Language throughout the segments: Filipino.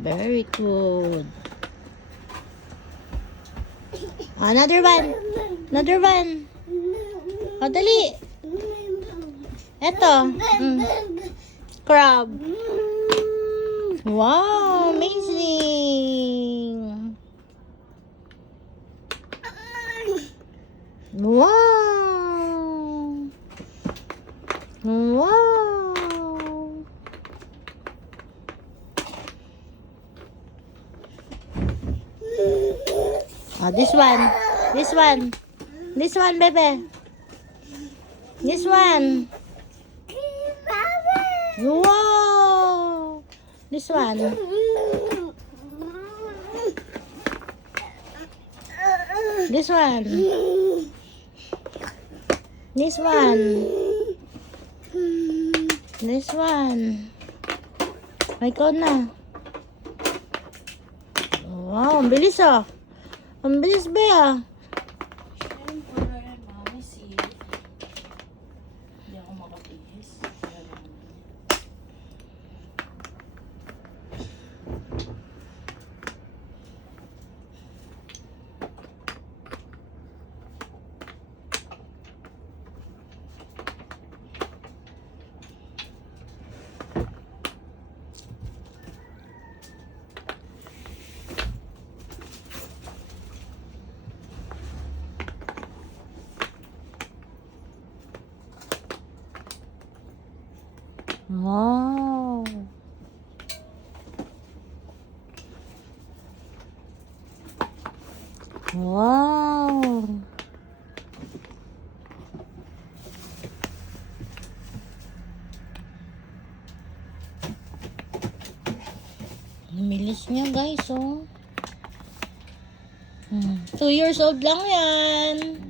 Very good. Another one. Another one. O, dali. Eto. Crab. Wow, amazing. Wow. Wow. Oh, this one. This one. This one, baby. This one. Wow. This one. This one. This one. This one. Ay, ikaw na. Wow, ang bilis ah. Ang bilis ba ah. Hindi ako makapihis. Wow. Wow. Milis niya guys, oh. 2 years old lang yan.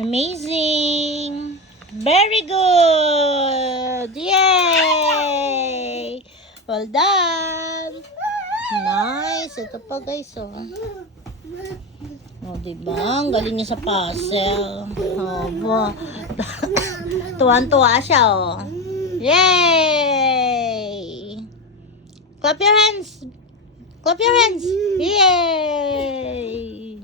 Amazing. Very good. Yay. Well done. Nice. Ito pa guys, oh. Oh, diba? Ang galing niya sa puzzle. Oh, tuwan-tuwa siya, oh. Yay! Clap your hands. Clap your hands. Yay!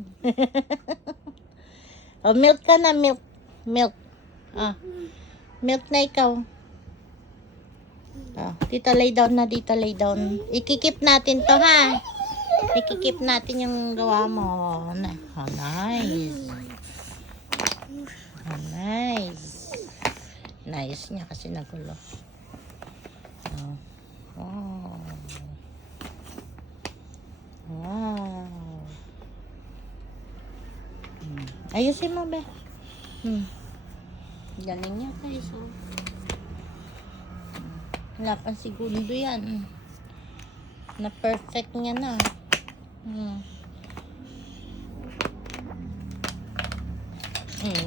Oh, milk ka na, milk. Milk. Ah. Milk na ikaw. Ah, dito lay down na, dito lay down. Ikikip natin to, ha? Ikikip natin yung gawa mo. Oh, nice. Oh, nice. Nice niya kasi nagulo. Oh. Wow. Wow. Ayusin mo, be. Galing niya guys, oh. Wala pang segundo yan. Na perfect niya na.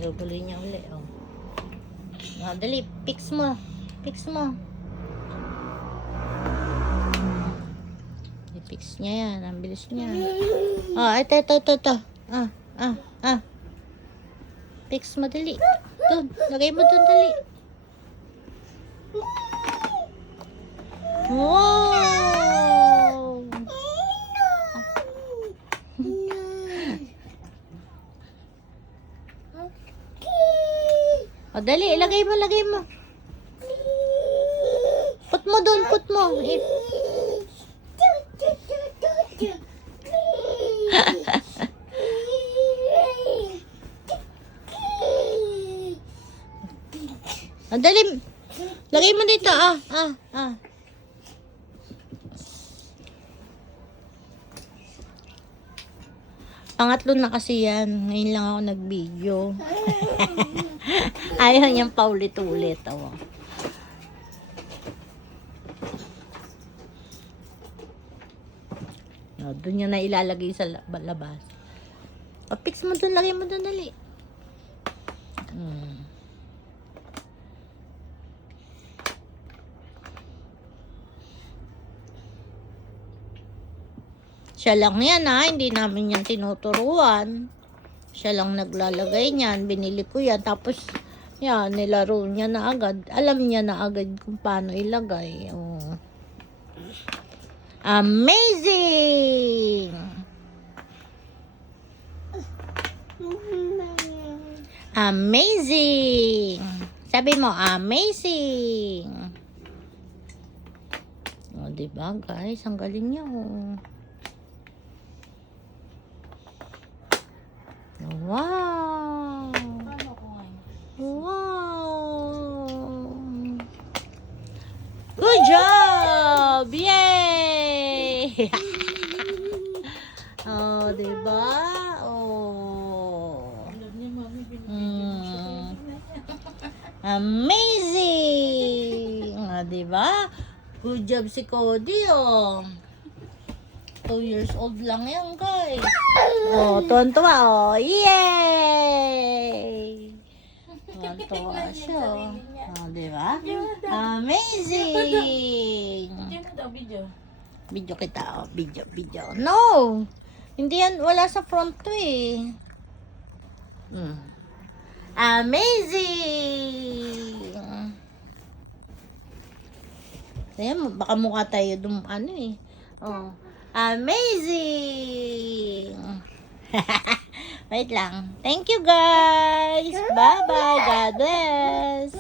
Guguloy niya uli, oh. Dali, fix mo. Fix mo. I-fix niya yan. Ang bilis niya. Oh, ito. Fix mo, dali. Doon. Lagay mo doon, dali. Wow! O, dali. Lagay mo. Put mo doon, put mo. Dali. Lagay mo dito. Pangatlo na kasi yan. Ngayon lang ako nag-video. Ayaw niyang paulit-ulit. Oh. No, doon niya na ilalagay sa labas. O, fix mo doon. Lagay mo doon, dali. Siya lang yan, ha. Hindi namin yan tinuturuan. Siya lang naglalagay niyan. Binili ko yan. Tapos, yan, nilaro niya na agad. Alam niya na agad kung paano ilagay. Oh. Amazing! Amazing! Sabi mo, amazing! O, diba guys? Ang galing niya, oh. Wow! Paano ko ngayon? Wow! Good job! Yay! Oh, diba? Oh. Alam niya, mami, Mm. Amazing! Ah, diba? Good job si Cody, oh. 2 years old lang yan, guys. Oh, tuwan-tuwa, oh. Yay! Tuwan-tuwa siya, oh. Oh, diba? Amazing! Diyan mo daw video. Video kita, oh. Video. No! Hindi yan, wala sa front to, eh. Amazing! Ayan, baka mukha tayo ano, eh. Oh. Amazing! Wait lang. Thank you, guys! Bye-bye! God bless!